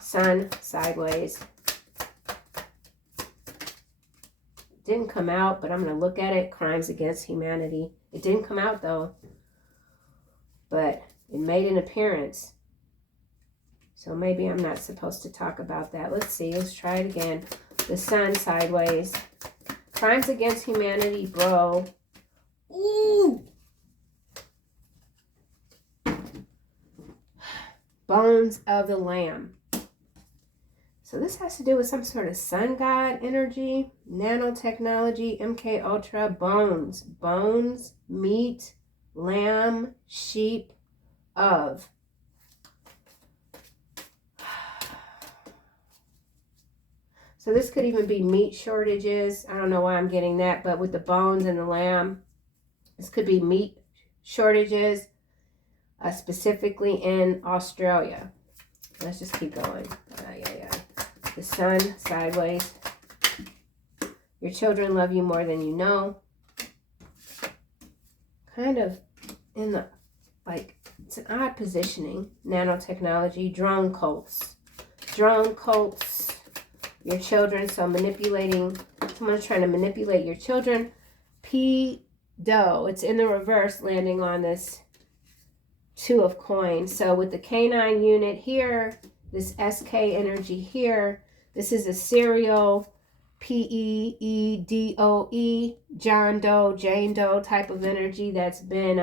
Sun sideways. Didn't come out, but I'm going to look at it. Crimes against humanity. It didn't come out though, but it made an appearance. So maybe I'm not supposed to talk about that. Let's see. Let's try it again. The sun sideways. Crimes against humanity, bro. Ooh. Bones of the Lamb. So this has to do with some sort of sun god energy, nanotechnology, MK Ultra, bones. Bones, meat, lamb, sheep, of. So this could even be meat shortages. I don't know why I'm getting that, but with the bones and the lamb, this could be meat shortages, specifically in Australia. Let's just keep going. The sun sideways. Your children love you more than you know. Kind of in the, like, it's an odd positioning. Nanotechnology, drone cults. Drone cults. Your children, so manipulating, someone's trying to manipulate your children. P-Do, it's in the reverse, landing on this Two of Coins. So with the canine unit here, this SK energy here, this is a serial P-E-E-D-O-E, John Doe, Jane Doe type of energy that's been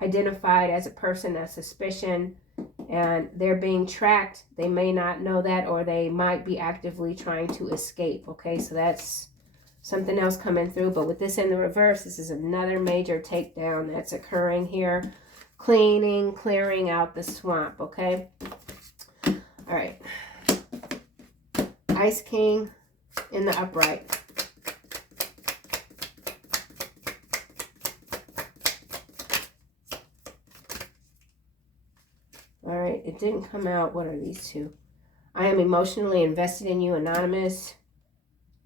identified as a person of suspicion, and they're being tracked. They may not know that, or they might be actively trying to escape. Okay, so that's something else coming through. But with this in the reverse, this is another major takedown that's occurring here. Clearing out the swamp, okay? All right. Ice King in the upright. All All right, it didn't come out. What are these two? I am emotionally invested in you, Anonymous.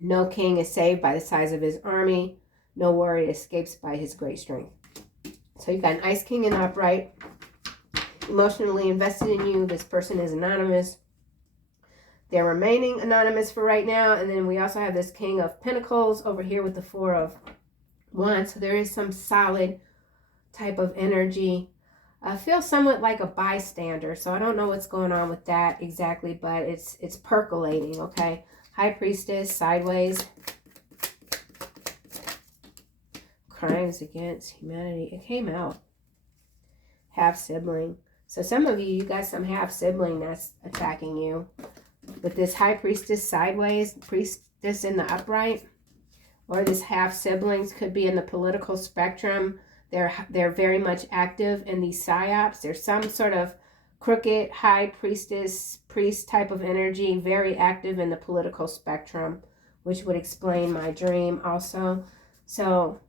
No king is saved by the size of his army. No warrior escapes by his great strength. So you've got an Ice King in the upright. Emotionally invested in you. This person is anonymous. They're remaining anonymous for right now. And then we also have this King of Pentacles over here with the Four of Wands. So there is some solid type of energy. I feel somewhat like a bystander. So I don't know what's going on with that exactly, but it's percolating, okay? High Priestess, sideways. Crimes against humanity. It came out. Half-sibling. So some of you got some half-sibling that's attacking you. With this High Priestess sideways, Priestess in the upright, or this half-siblings could be in the political spectrum. They're very much active in these psyops. There's some sort of crooked High Priestess, priest type of energy, very active in the political spectrum, which would explain my dream also. So,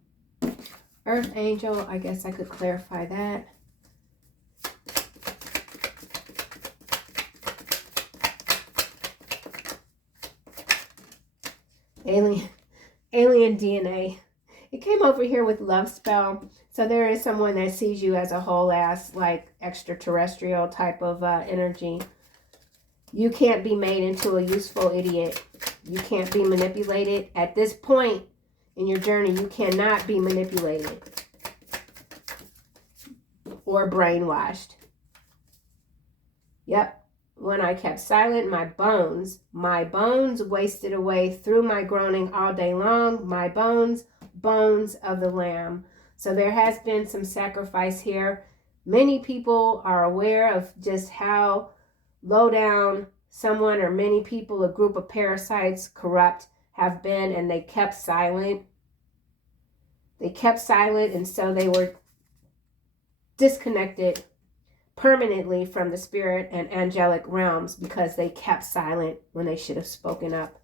Earth Angel, I guess I could clarify that. Alien DNA. It came over here with love spell. So there is someone that sees you as a whole ass, like extraterrestrial type of energy. You can't be made into a useful idiot. You can't be manipulated. At this point in your journey, you cannot be manipulated or brainwashed. Yep. When I kept silent, my bones wasted away through my groaning all day long. My bones of the Lamb. So there has been some sacrifice here. Many people are aware of just how low down someone or many people, a group of parasites, corrupt, have been, and they kept silent. They kept silent, and so they were disconnected permanently from the spirit and angelic realms because they kept silent when they should have spoken up.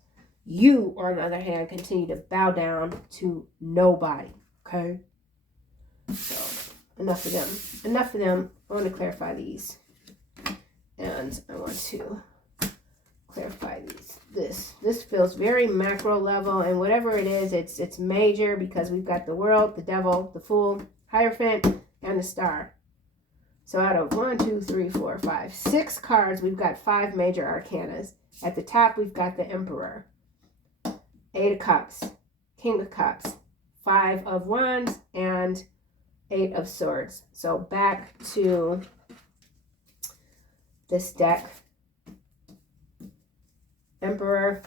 You, on the other hand, continue to bow down to nobody. Okay? So, enough of them. Enough of them. I want to clarify these. And I want to clarify these. This feels very macro level, and whatever it is, it's major because we've got the world, the devil, the fool, Hierophant, and the star. So out of 1, 2, 3, 4, 5, 6 cards, we've got 5 major arcanas. At the top, we've got the Emperor, 8 of Cups, King of Cups, 5 of Wands, and 8 of Swords. So back to this deck. Emperor,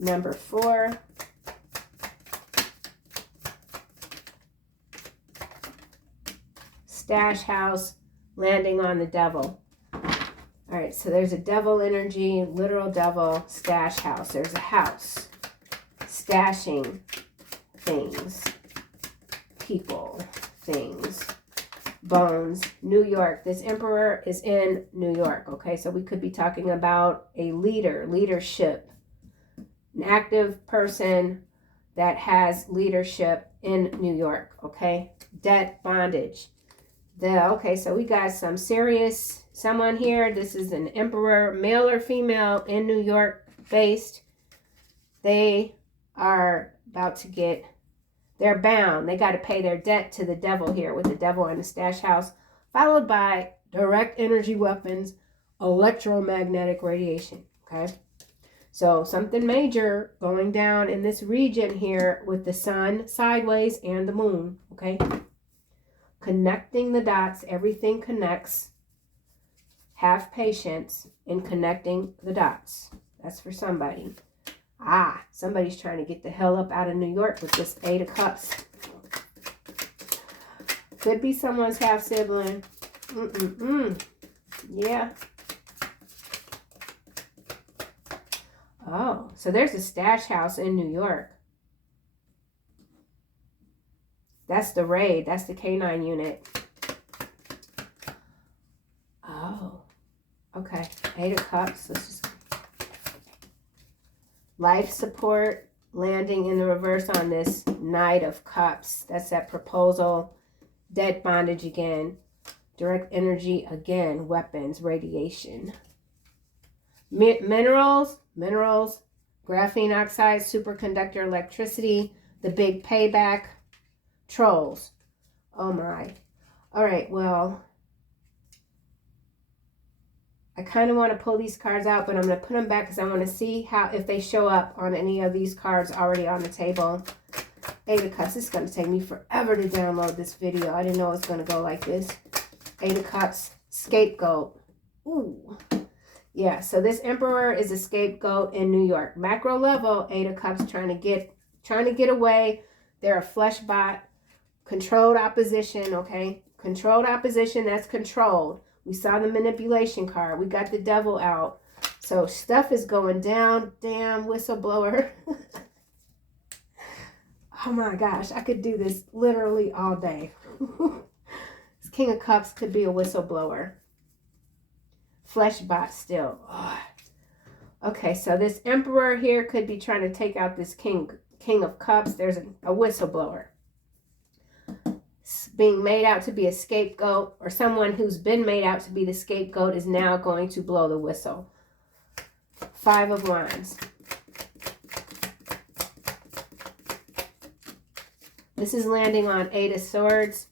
number 4, Stash House, landing on the devil. All right, so there's a devil energy, literal devil, stash house. There's a house, stashing things, people, things, bones, New York. This Emperor is in New York, okay? So we could be talking about a leader, leadership, an active person that has leadership in New York, okay? Debt, bondage. Okay, so we got some serious someone here. This is an Emperor, male or female, in New York based. They are about to get, they're bound. They got to pay their debt to the devil here with the devil in the stash house, followed by direct energy weapons, electromagnetic radiation, okay? So something major going down in this region here with the sun sideways and the moon, okay? Connecting the dots, everything connects. Have patience in connecting the dots. That's for somebody. Somebody's trying to get the hell up out of New York with this 8 of Cups. Could be someone's half-sibling. Yeah. Oh, so there's a stash house in New York. That's the raid. That's the K9 unit. Oh, okay. 8 of Cups. Let's just... Life support, landing in the reverse on this Knight of Cups. That's that proposal, dead bondage again, direct energy again, weapons, radiation. Minerals, graphene oxide, superconductor electricity, the big payback, trolls. Oh my. All right, well, I kind of want to pull these cards out, but I'm going to put them back because I want to see if they show up on any of these cards already on the table. Eight of Cups. It's going to take me forever to download this video. I didn't know it was going to go like this. Eight of Cups, scapegoat. Ooh. Yeah, so this Emperor is a scapegoat in New York. Macro level, Eight of Cups trying to get away. They're a flesh bot. Controlled opposition, okay? Controlled opposition, that's controlled. We saw the manipulation card. We got the devil out. So stuff is going down. Damn, whistleblower. Oh my gosh, I could do this literally all day. This King of Cups could be a whistleblower. Flesh bot still. Oh. Okay, so this Emperor here could be trying to take out this King of Cups. There's a whistleblower. Being made out to be a scapegoat, or someone who's been made out to be the scapegoat is now going to blow the whistle. Five of Wands. This is landing on Eight of Swords.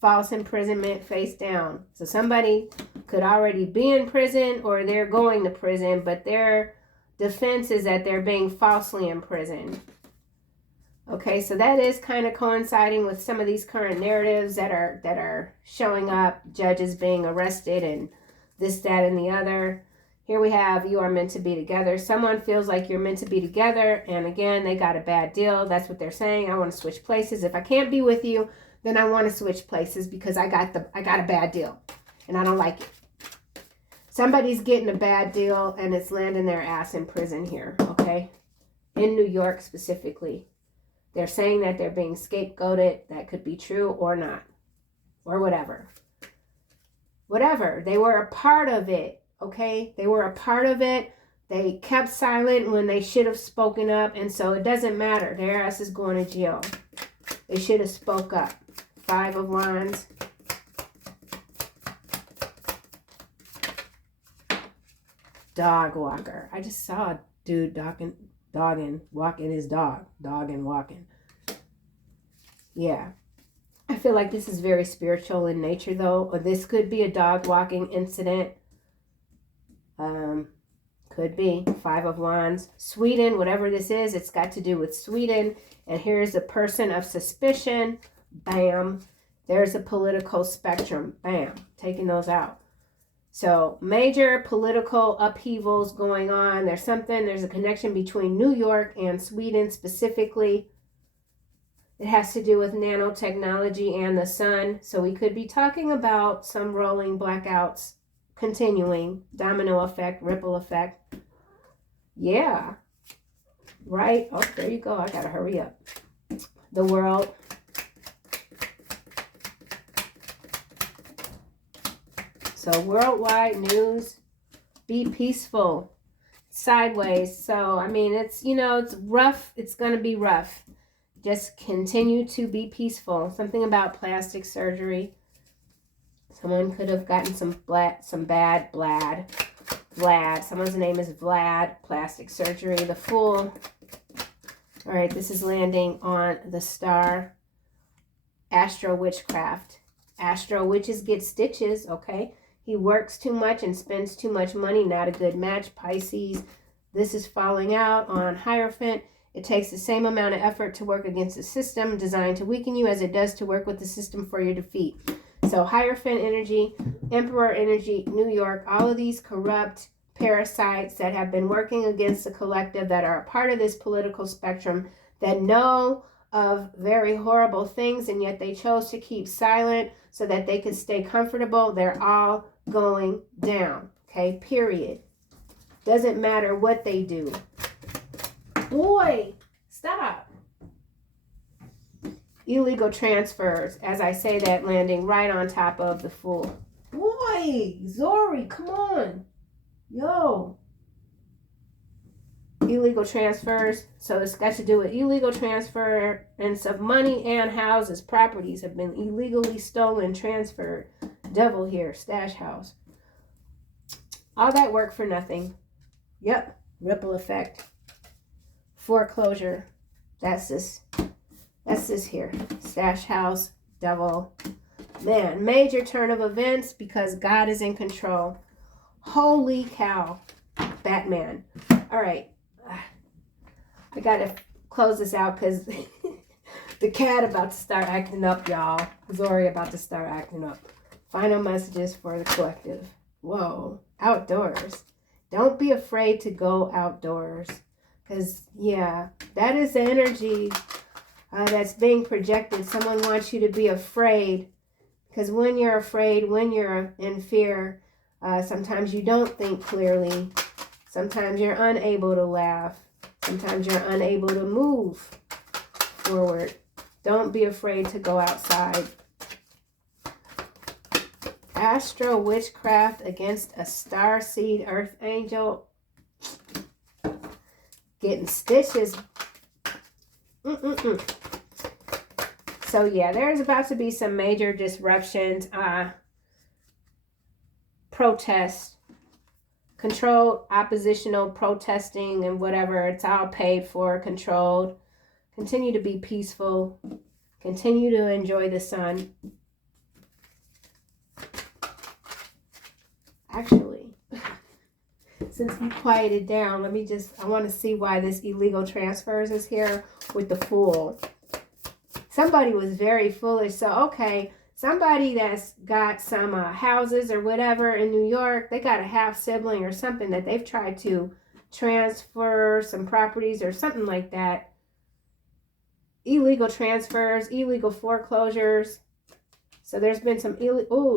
False imprisonment, face down. So somebody could already be in prison, or they're going to prison, but their defense is that they're being falsely imprisoned. Okay, so that is kind of coinciding with some of these current narratives that are showing up. Judges being arrested and this, that, and the other. Here we have, you are meant to be together. Someone feels like you're meant to be together, and again, they got a bad deal. That's what they're saying. I want to switch places. If I can't be with you, then I want to switch places because I got a bad deal, and I don't like it. Somebody's getting a bad deal, and it's landing their ass in prison here, okay? In New York specifically. They're saying that they're being scapegoated. That could be true or not. Or whatever. Whatever. They were a part of it. Okay? They were a part of it. They kept silent when they should have spoken up. And so it doesn't matter. Their ass is going to jail. They should have spoke up. Five of Wands. Dog walker. I just saw a dude walking his dog. Walking. Yeah. I feel like this is very spiritual in nature, though. Or this could be a dog walking incident. Could be. Five of Wands. Sweden, whatever this is, it's got to do with Sweden. And here's a person of suspicion. Bam. There's a political spectrum. Bam. Taking those out. So major political upheavals going on. There's a connection between New York and Sweden specifically. It has to do with nanotechnology and the sun. So we could be talking about some rolling blackouts continuing. Domino effect, ripple effect. Yeah. Right? Oh, there you go. I gotta hurry up. The World. So worldwide news, be peaceful, sideways. So, I mean, it's, it's rough. It's going to be rough. Just continue to be peaceful. Something about plastic surgery. Someone could have gotten some bad Vlad. Someone's name is Vlad. Plastic surgery. The Fool. All right, this is landing on the Star. Astro witchcraft. Astro witches get stitches, okay? He works too much and spends too much money. Not a good match. Pisces. This is falling out on Hierophant. It takes the same amount of effort to work against a system designed to weaken you as it does to work with the system for your defeat. So Hierophant energy, Emperor energy, New York, all of these corrupt parasites that have been working against the collective, that are a part of this political spectrum, that know of very horrible things, and yet they chose to keep silent so that they could stay comfortable. They're all going down. Okay, period. Doesn't matter what they do. Boy, stop. Illegal transfers, as I say that, landing right on top of the Fool. Boy, Zori, come on. Yo. illegal transfers. So it's got to do with illegal transference of money and houses. Properties have been illegally stolen, transferred. Devil here, stash house. All that work for nothing. Yep, ripple effect. Foreclosure. That's this here. Stash house, devil. Man, major turn of events because God is in control. Holy cow. Batman. All right. I got to close this out because the cat about to start acting up, y'all. Zori about to start acting up. Final messages for the collective. Whoa. Outdoors. Don't be afraid to go outdoors. Because, yeah, that is the energy that's being projected. Someone wants you to be afraid. Because when you're afraid, when you're in fear, sometimes you don't think clearly. Sometimes you're unable to laugh. Sometimes you're unable to move forward. Don't be afraid to go outside. Astro witchcraft against a starseed earth angel. Getting stitches. So yeah, there's about to be some major disruptions. Protests. Controlled oppositional protesting and whatever. It's all paid for, controlled. Continue to be peaceful. Continue to enjoy the sun. Actually, since you quieted down, I want to see why this illegal transfers is here with the Fool. Somebody was very foolish. So, okay, somebody that's got some houses or whatever in New York, they got a half sibling or something that they've tried to transfer some properties or something like that. Illegal transfers, illegal foreclosures. So there's been some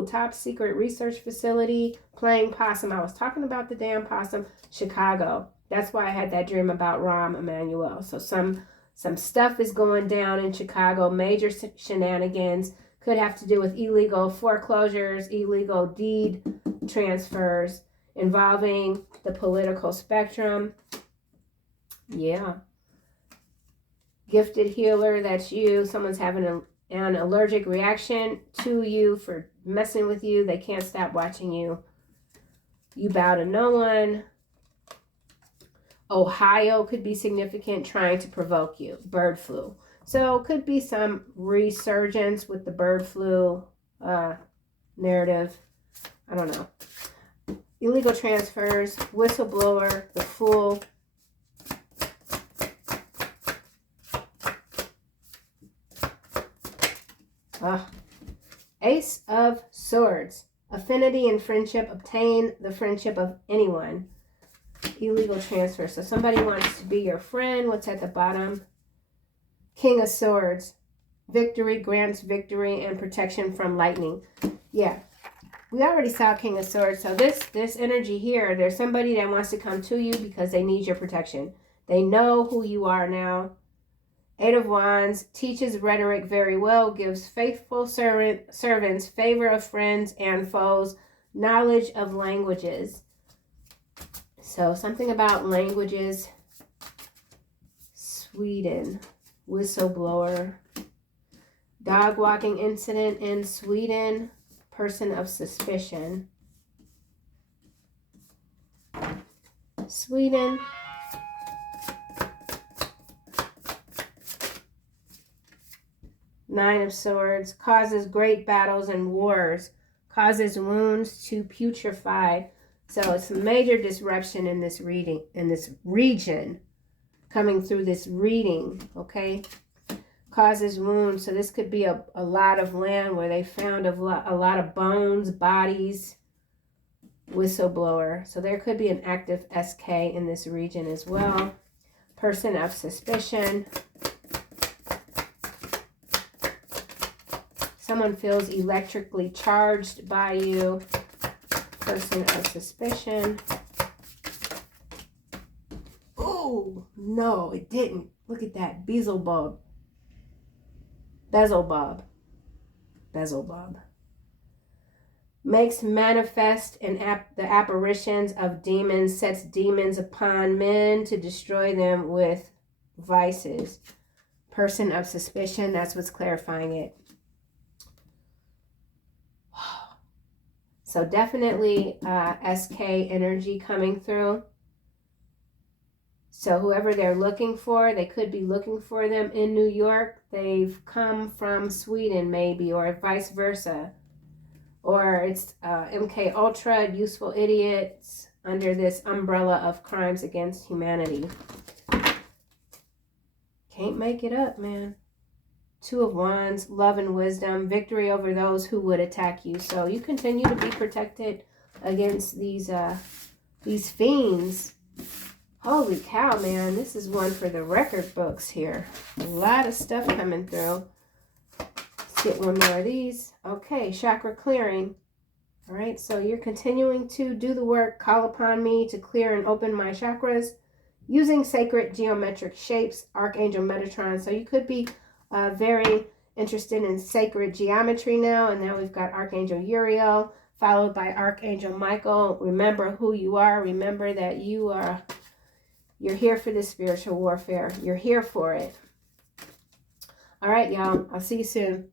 top secret research facility playing possum. I was talking about the damn possum. Chicago. That's why I had that dream about Rahm Emanuel. So some stuff is going down in Chicago. Major shenanigans. Could have to do with illegal foreclosures, illegal deed transfers involving the political spectrum. Yeah. Gifted healer, that's you. Someone's having an allergic reaction to you for messing with you. They can't stop watching you. You bow to no one. Ohio could be significant, trying to provoke you. Bird flu. So could be some resurgence with the bird flu narrative. I don't know. Illegal transfers, whistleblower, the Fool. Ace of Swords. Affinity and friendship. Obtain the friendship of anyone. Illegal transfer. So somebody wants to be your friend. What's at the bottom? King of Swords. Victory grants victory and protection from lightning. Yeah. We already saw King of Swords. So this energy here, there's somebody that wants to come to you because they need your protection. They know who you are now. Eight of Wands. Teaches rhetoric very well. Gives faithful servants favor of friends and foes. Knowledge of languages. So something about languages. Sweden. Whistleblower. Dog walking incident in Sweden. Person of suspicion. Sweden. Nine of Swords. Causes great battles and wars. Causes wounds to putrefy. So it's a major disruption in this reading, in this region, coming through this reading, okay? Causes wounds. So this could be a lot of land where they found a lot of bones, bodies. Whistleblower. So there could be an active SK in this region as well. Person of suspicion. Someone feels electrically charged by you. Person of suspicion. Oh, no, it didn't. Look at that. Beelzebub. Beelzebub. Beelzebub. makes manifest the apparitions of demons, sets demons upon men to destroy them with vices. Person of suspicion, that's what's clarifying it. So definitely SK energy coming through. So whoever they're looking for, they could be looking for them in New York. They've come from Sweden maybe, or vice versa. Or it's MK Ultra, useful idiots, under this umbrella of crimes against humanity. Can't make it up, man. Two of Wands, love and wisdom, victory over those who would attack you. So you continue to be protected against these fiends. Holy cow, man. This is one for the record books here. A lot of stuff coming through. Let's get one more of these. Okay, chakra clearing. All right, so you're continuing to do the work. Call upon me to clear and open my chakras using sacred geometric shapes, Archangel Metatron. So you could be very interested in sacred geometry now. And now we've got Archangel Uriel, followed by Archangel Michael. Remember who you are. Remember that you're here for this spiritual warfare. You're here for it. All right, y'all. I'll see you soon.